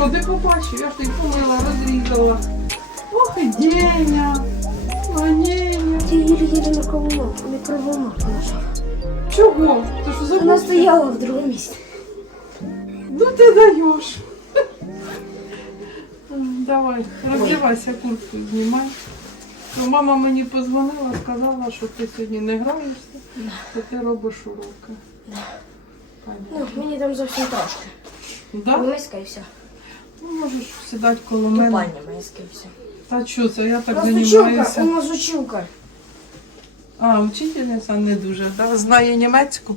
Ти що, де побачив? Я ж їх помила, розрізала. Ох і Деня, Ваненя. Ти їлі-їлі мікроволновку, мікроволновку нажав. Чого? Ти що Вона забув? стояла в другому місці. Ну ти даєш. Давай, роздівайся, куртку знімай. Ну, мама мені позвонила, сказала, що ти сьогодні не граєшся, то ти робиш уроки. Ну, мені там зовсім трошки. Да? Миска і все. Ну, можеш сідати коло мене. Купання миски і. Та що це, я так займаюся. у нас училка. А, учительниця не дуже, да? знає німецьку.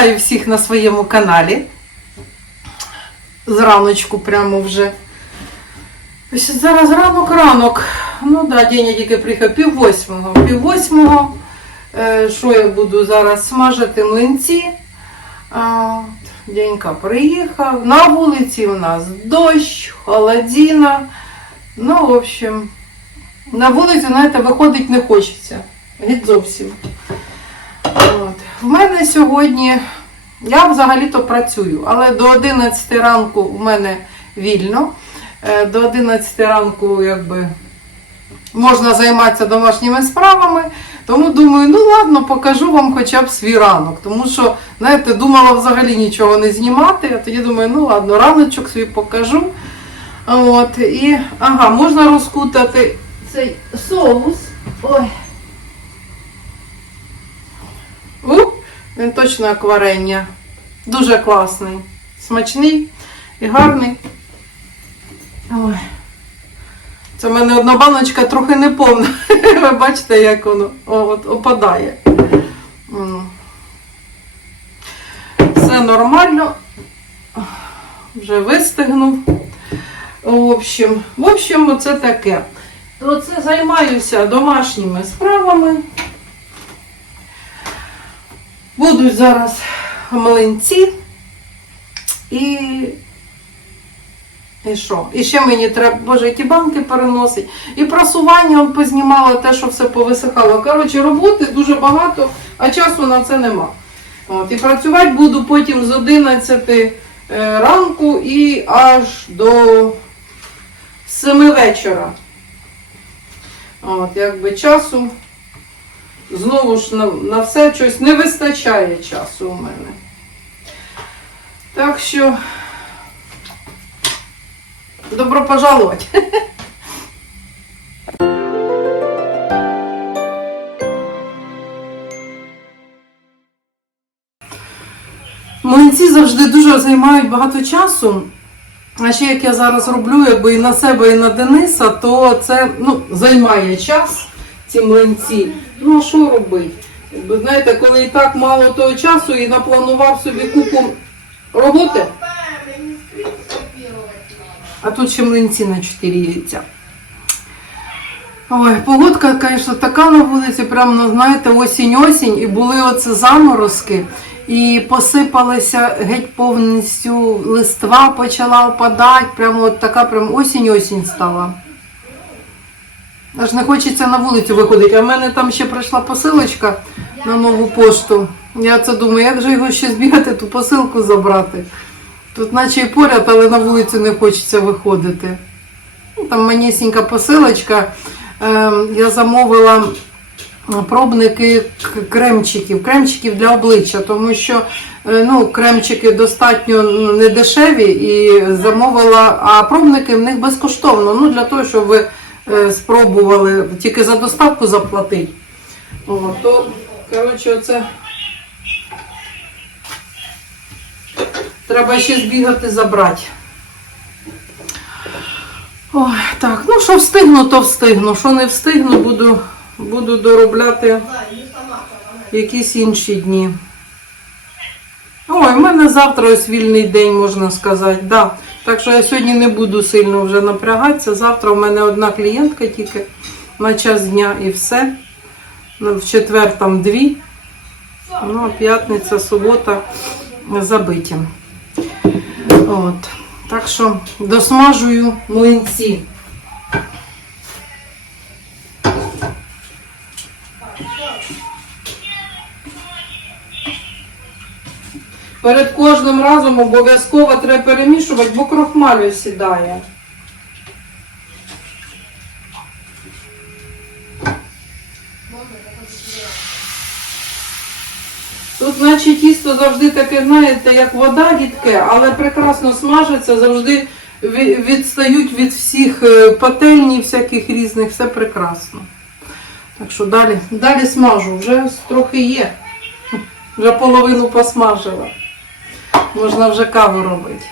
Вітаю всіх на своєму каналі. Зраночку прямо вже. Ось зараз ранок-ранок. Ну да, день я тільки приїхав пів восьмого. Пів восьмого. Е, Що я буду зараз смажити млинці? Денька приїхав. На вулиці у нас дощ, холодина. Ну, в общем, на вулицю, знаєте, виходить не хочеться. Геть зовсім. В мене сьогодні, я взагалі-то працюю, але до 11 ранку в мене вільно. Е, До 11 ранку якби можна займатися домашніми справами. Тому думаю, ну ладно, покажу вам хоча б свій ранок. Тому що, знаєте, думала взагалі нічого не знімати. А тоді думаю, ну ладно, раночок свій покажу. От, і, ага, можна розкутати цей соус. Ой. У, він точно акварення. Дуже класний. Смачний і гарний. Ой. Це в мене одна баночка трохи не повна. Ви бачите, як воно от, опадає. Все нормально. Вже вистигнув. В общем, в общем, оце таке. Оце займаюся домашніми справами. Будуть зараз млинці. І. І що? І ще мені треба, боже, ті банки переносить. І прасування он познімала те, що все повисихало. Коротше, роботи дуже багато, а часу на це нема. От, і працювати буду потім з 11 е, ранку і аж до 7 вечора. От, якби часу знову ж на, на все щось не вистачає часу у мене. Так що добро пожаловать. Млинці завжди дуже займають багато часу. А ще як я зараз роблю, якби і на себе, і на Дениса, то це ну, займає час, ці млинці. Ну а що робити? Якби, знаєте, коли і так мало того часу і напланував собі купу роботи, а тут ще млинці на 4 яйця. Ой, погодка, звісно, така на вулиці, прямо, ну, знаєте, осінь-осінь, і були оце заморозки, і посипалися геть повністю листва почала впадати, прямо от така прям осінь-осінь стала. Аж не хочеться на вулицю виходити. А в мене там ще прийшла посилочка на нову пошту. Я це думаю, як же його ще збігати, ту посилку забрати. Тут наче і поряд, але на вулицю не хочеться виходити. Ну, Там манісінька посилочка. Ем, Я замовила пробники кремчиків, кремчиків для обличчя, тому що е, ну, кремчики достатньо ну, не дешеві і замовила, а пробники в них безкоштовно. Ну, для того, щоб ви спробували тільки за доставку заплатити. О, то, коротше, оце. Треба ще збігати забрати. Ой, так, ну що встигну, то встигну. Що не встигну, буду, буду доробляти якісь інші дні. Ой, в мене завтра ось вільний день, можна сказати. Да. Так що я сьогодні не буду сильно вже напрягатися. Завтра в мене одна клієнтка тільки на час дня і все. Ну, В четвер там дві. Ну, а п'ятниця, субота забиті. От. Так що досмажую млинці. Перед кожним разом обов'язково треба перемішувати, бо крохмалю сідає. Тут, наче тісто завжди таке, знаєте, як вода рідке, але прекрасно смажиться, завжди відстають від всіх е, пательні, всяких різних, все прекрасно. Так що далі, далі смажу, вже трохи є. Вже половину посмажила. Можна вже каву робити.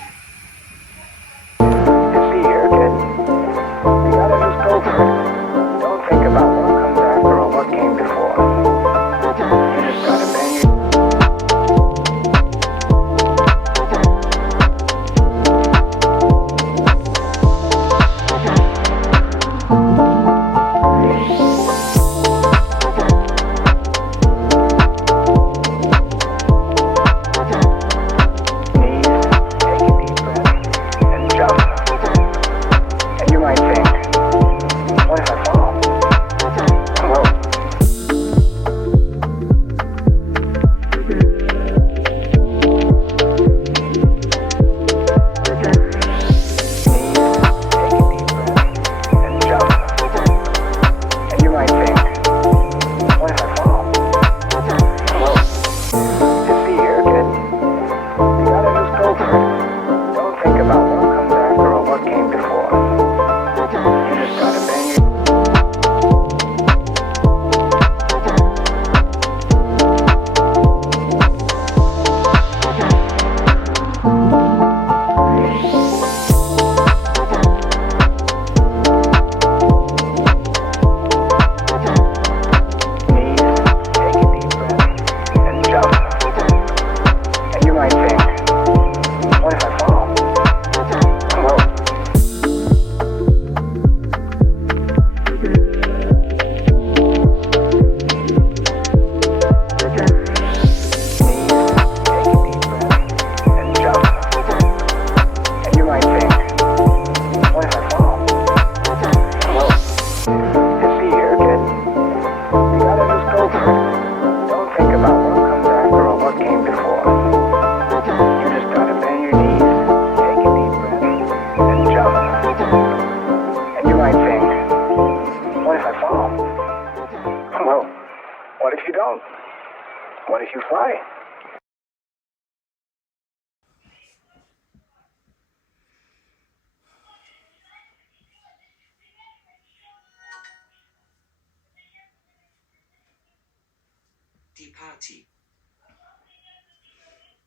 Party.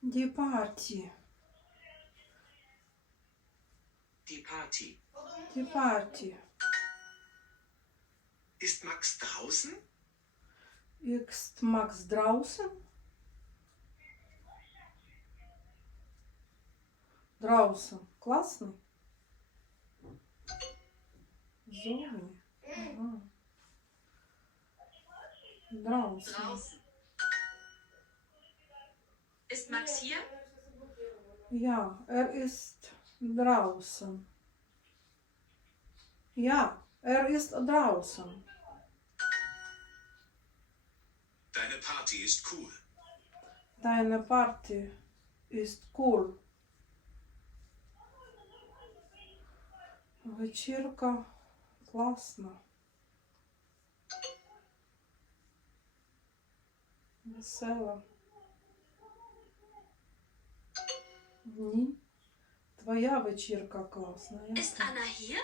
Die Party. Die Party. Die Party. Ist Max draußen? Ist Max draußen? Draußen. Классный? Ага. Draußen. Draußen. Ist Max hier? Ja, er ist draußen. Ja, er ist draußen. Deine Party ist cool. Deine Party ist cool. Вечірка класна. Весела. Ні. Твоя вечірка класна. Ist Anna hier?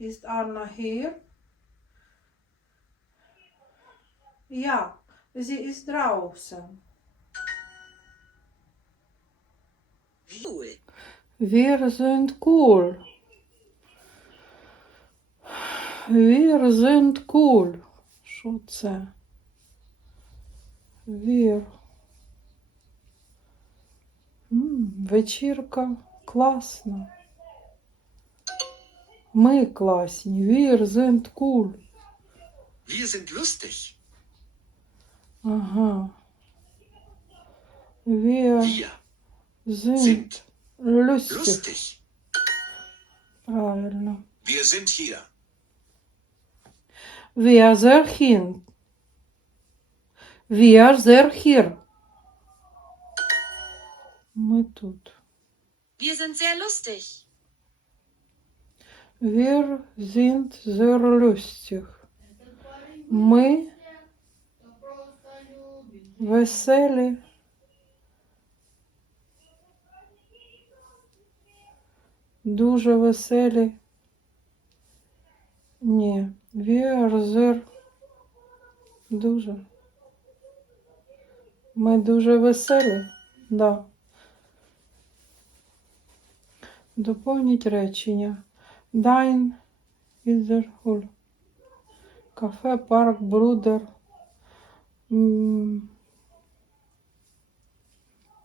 Ist Anna hier? Ja, sie ist draußen. Cool. Wir sind cool. Wir sind cool. Що це? Wir. Вечірка класна. Ми класні. Wir sind cool. Wir sind lustig. Ага. Wir Wir sind sind lustig. lustig. Правильно. Wir sind hier. Wir sind hier. Wir sind hier. Ми тут. Wir sind sehr lustig. Wir sind sehr lustig. Ми веселі. Дуже веселі. Ні, wir sehr дуже. Ми дуже веселі. Да. Доповніть речення. Dein Ізерхуль. Кафе, парк, брудер.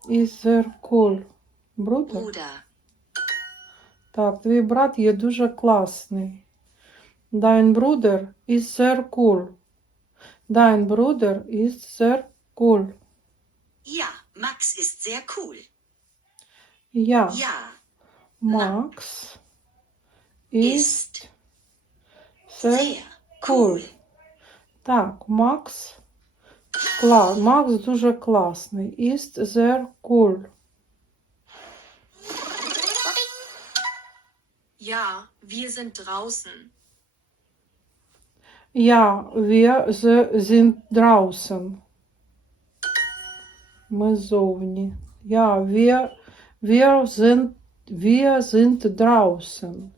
Ізеркуль. Брудер? Bruder. Так, твій брат є дуже класний. Dein Bruder ist sehr cool. Dein Bruder ist sehr cool. Ja, Max ist sehr cool. Я, Ja, Макс, ist sehr cool. Так, Макс. Кла... Макс дуже класний. Ist sehr cool. Ja, wir sind draußen. Ja, wir sind draußen. Ми зовні. Ja, wir, wir sind, wir sind draußen.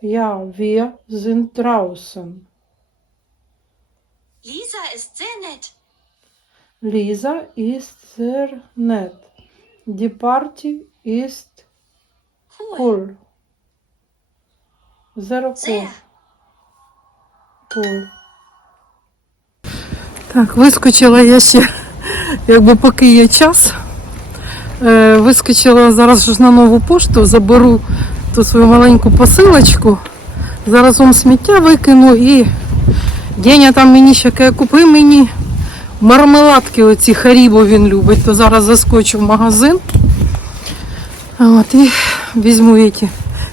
Ja, wir sind draußen. Lisa ist sehr nett. Lisa ist sehr nett. Die Party ist Cool. cool. Sehr cool. Sehr. Cool. Так, вискочила я ще, якби поки є час. Е, вискочила зараз ж на нову пошту, заберу ту свою маленьку посилочку. Зараз вам сміття викину і Деня там мені ще каже, купи мені мармеладки оці харібо він любить, то зараз заскочу в магазин. От, і візьму, ті,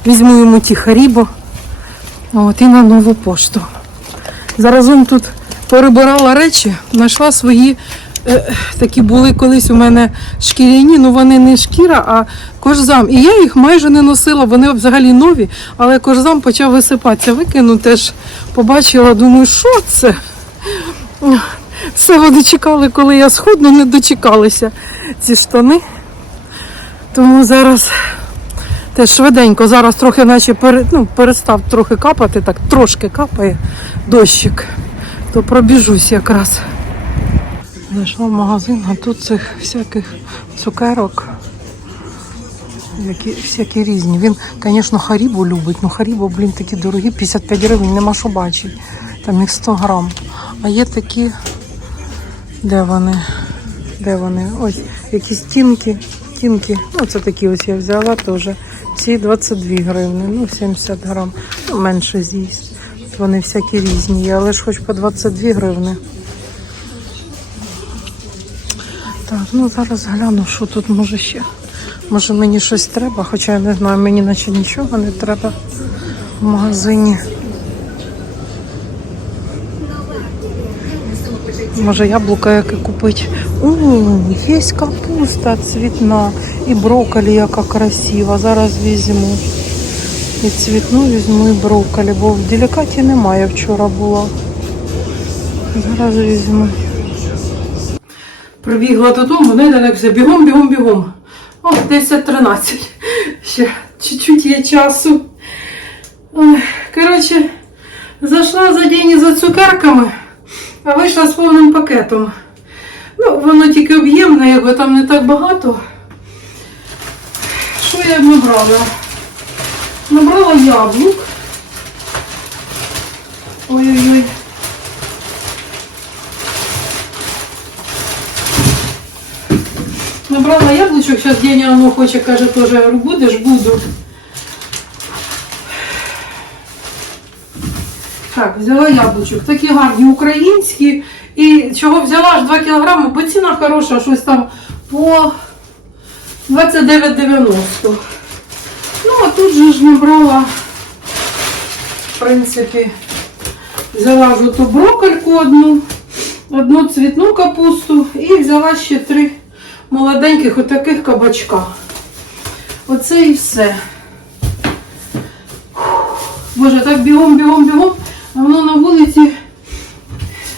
візьму йому ті харібо. От, і на нову пошту. Заразом тут перебирала речі, знайшла свої такі були колись у мене шкіряні, ну вони не шкіра, а кожзам. І я їх майже не носила, вони взагалі нові, але кожзам почав висипатися. Викину теж побачила, думаю, що це? Все вони чекали, коли я схудну, не дочекалися ці штани. Тому зараз теж швиденько, зараз трохи наче пере, ну, перестав трохи капати, так трошки капає дощик, то пробіжусь якраз. Зайшла в магазин, а тут цих всяких цукерок. Які, всякі різні. Він, звісно, харібу любить, ну харібу, блін, такі дорогі, 55 гривень, нема що бачити. Там їх 100 грам. А є такі, де вони? Де вони? Ось якісь тінки. Тінки. Ну, це такі ось я взяла теж. Ці 22 гривні, ну 70 грам. Ну, менше з'їсть. Вони всякі різні але ж хоч по 22 гривні. Так, ну зараз гляну, що тут може ще. Може мені щось треба, хоча я не знаю, мені наче нічого не треба в магазині. Може яблука яке купити. У, є капуста цвітна і брокколі, яка красива. Зараз візьму. І цвітну візьму, і брокколі, бо в делікаті немає, вчора була. Зараз візьму. Прибігла додому, не далеко, бігом, бігом, бігом. О, 10-13. Ще чуть-чуть є часу. Коротше, зайшла за день за цукерками, а вийшла з повним пакетом. Ну, воно тільки об'ємне, його там не так багато. Що я набрала? Набрала яблук. Ой-ой-ой. Набрала яблучок, зараз Деня воно хоче, каже, теж, я говорю, будеш, буду. Так, взяла яблучок. Такі гарні українські. І чого взяла аж 2 кілограми, бо ціна хороша, щось там по 29,90. Ну, а тут же ж набрала, в принципі, взяла ж оту броккольку одну, одну цвітну капусту і взяла ще три молоденьких отаких кабачка. Оце і все. Боже, так бігом, бігом, бігом. А воно на вулиці,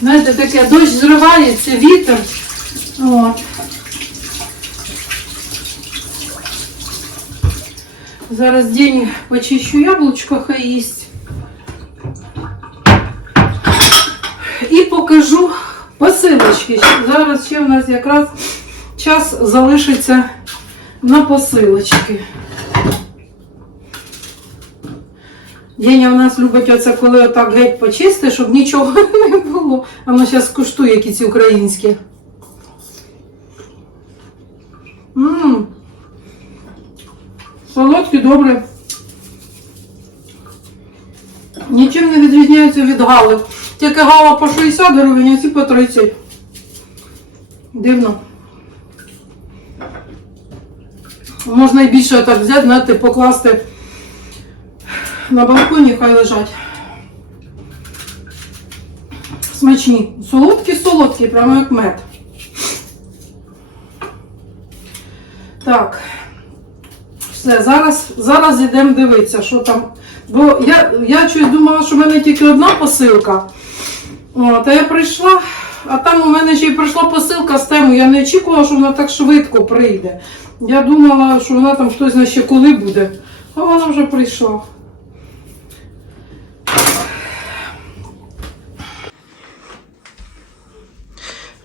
знаєте, таке дощ зривається, вітер. От. Зараз день почищу яблучко, хай їсть. І покажу посилочки. Зараз ще в нас якраз час залишиться на посилочки. Деня у нас любить оце, коли отак геть почисти, щоб нічого не було. А ну зараз скуштує які ці українські. Ммм. Солодкі, добре. Нічим не відрізняються від гали. Тільки гала по 60 гривень, а ці по 30. Дивно. Можна і більше так взяти, знаєте, покласти на балконі, хай лежать. Смачні. Солодкі, солодкі, прямо як мед. Так. Все, зараз, зараз йдемо дивитися, що там. Бо я, я щось думала, що в мене тільки одна посилка. От, а я прийшла, а там у мене ще й прийшла посилка з тему. Я не очікувала, що вона так швидко прийде. Я думала, що вона там хтось ще коли буде. А вона вже прийшла.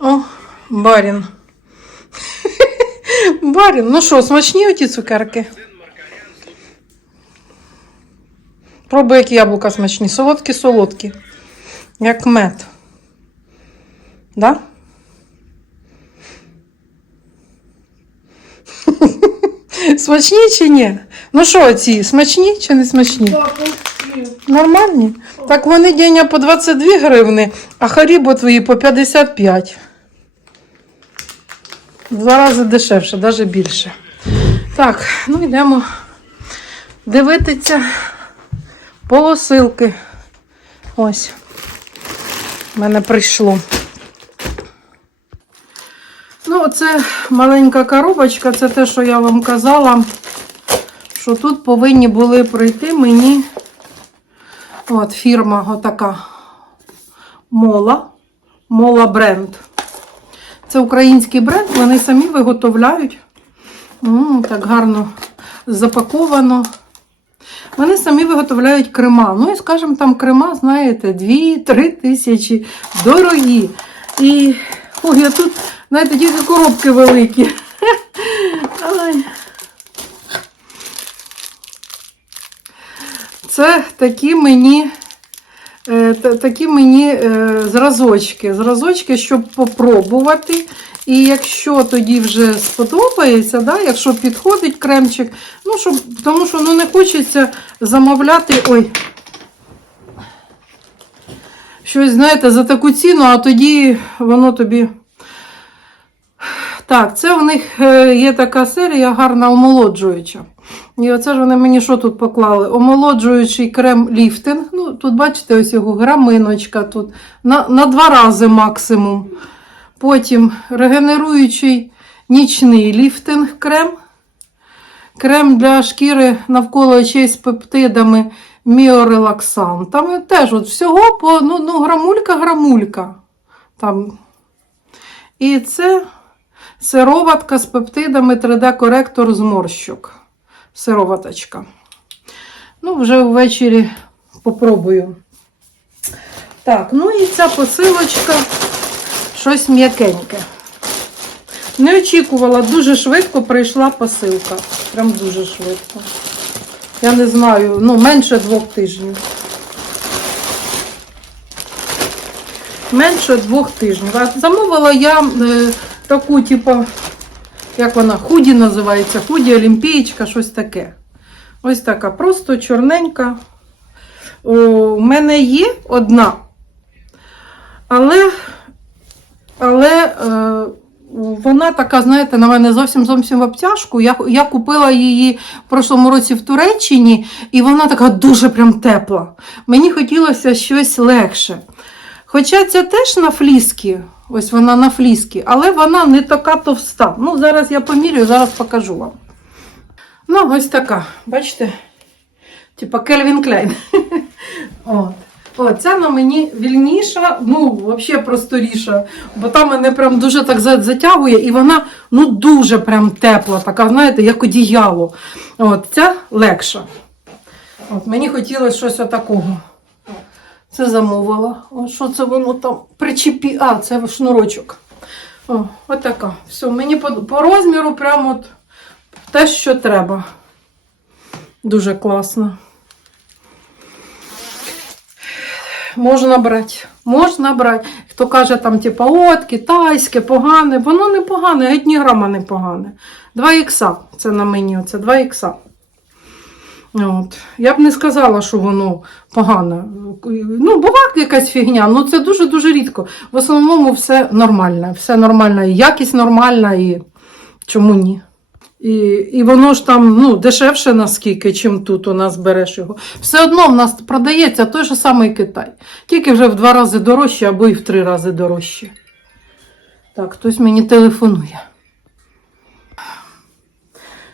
О, барін. Барін, ну що, смачні оті цукерки? Пробуй, які яблука смачні. Солодкі, солодкі. Як мед. Да? Смачні чи ні? Ну що, ці смачні чи не смачні? Нормальні? Так вони Деня по 22 гривни, а харібо твої по 55. В два рази дешевше, навіть більше. Так, ну йдемо дивитися посилки. Ось. В мене прийшло. Ну, це маленька коробочка, це те, що я вам казала, що тут повинні були прийти мені от фірма отака Мола. Мола бренд. Це український бренд, вони самі виготовляють. М, так гарно запаковано. Вони самі виготовляють крема. Ну і, скажімо, там крема, знаєте, 2-3 тисячі дорогі. І Ой, а тут, знаєте, тільки коробки великі. Це такі мені, е, такі мені е, зразочки. Зразочки, щоб попробувати. І якщо тоді вже сподобається, да, якщо підходить кремчик, ну, щоб, тому що ну, не хочеться замовляти. Ой. Щось, знаєте, за таку ціну, а тоді воно тобі. Так, це у них е, є така серія гарна омолоджуюча. І оце ж вони мені що тут поклали? Омолоджуючий крем ліфтинг. Ну, тут бачите, ось його граминочка тут. На, на два рази максимум. Потім регенеруючий нічний ліфтинг крем. Крем для шкіри навколо очей з пептидами, міорелаксантами. Теж от всього по ну, ну, грамулька-грамулька. Там. І це сироватка з пептидами 3D-коректор зморщок. Сироваточка. Ну, вже ввечері попробую. Так, ну і ця посилочка щось м'якеньке. Не очікувала, дуже швидко прийшла посилка. Прям дуже швидко. Я не знаю, ну, менше двох тижнів. Менше двох тижнів. Замовила я е, таку, типу, як вона, худі називається, худі олімпієчка, щось таке. Ось така, просто чорненька. У мене є одна, але, але е, вона така, знаєте, на мене зовсім зовсім в обтяжку. Я, я купила її в прошлому році в Туреччині, і вона така дуже прям тепла. Мені хотілося щось легше. Хоча це теж на фліскі, ось вона на фліскі, але вона не така товста. Ну, зараз я поміряю, зараз покажу вам. Ну, ось така, бачите? Типа Кельвін Клейн. От. О, ця на мені вільніша, ну, взагалі просторіша, бо там мене прям дуже так затягує, і вона ну, дуже прям тепла, така, знаєте, як одіяло. От, ця легша. От, мені хотілося щось отакого. Це замовила. О, що це воно там причепі. А, це шнурочок. О, отака. Все, мені по, по розміру прямо от те, що треба. Дуже класно. Можна брати. Можна брати. Хто каже, там, типа, от, китайське, погане. Воно не погане, геть ні не погане. 2 ікса. Це на мені, це 2 ікса. От. Я б не сказала, що воно погане. Ну, буває якась фігня, ну це дуже-дуже рідко. В основному все нормальне. Все нормально, і якість нормальна, і чому ні? І, і воно ж там ну, дешевше наскільки, чим тут у нас береш його. Все одно в нас продається той же самий Китай. Тільки вже в два рази дорожче або і в три рази дорожче. Так, хтось мені телефонує.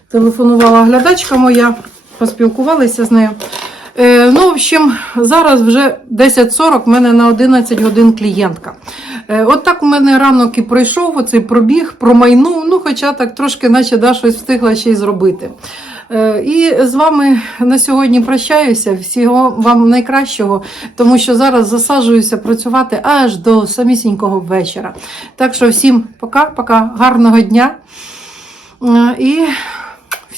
Телефонувала глядачка моя, поспілкувалися з нею. Е, ну, в общем, зараз вже 10.40, в мене на 11 годин клієнтка. Е, от так у мене ранок і пройшов оцей пробіг, промайнув, ну, хоча так трошки, наче да, щось встигла ще й зробити. Е, і з вами на сьогодні прощаюся. Всього вам найкращого, тому що зараз засаджуюся працювати аж до самісінького вечора. Так що всім пока-пока, гарного дня. Е, І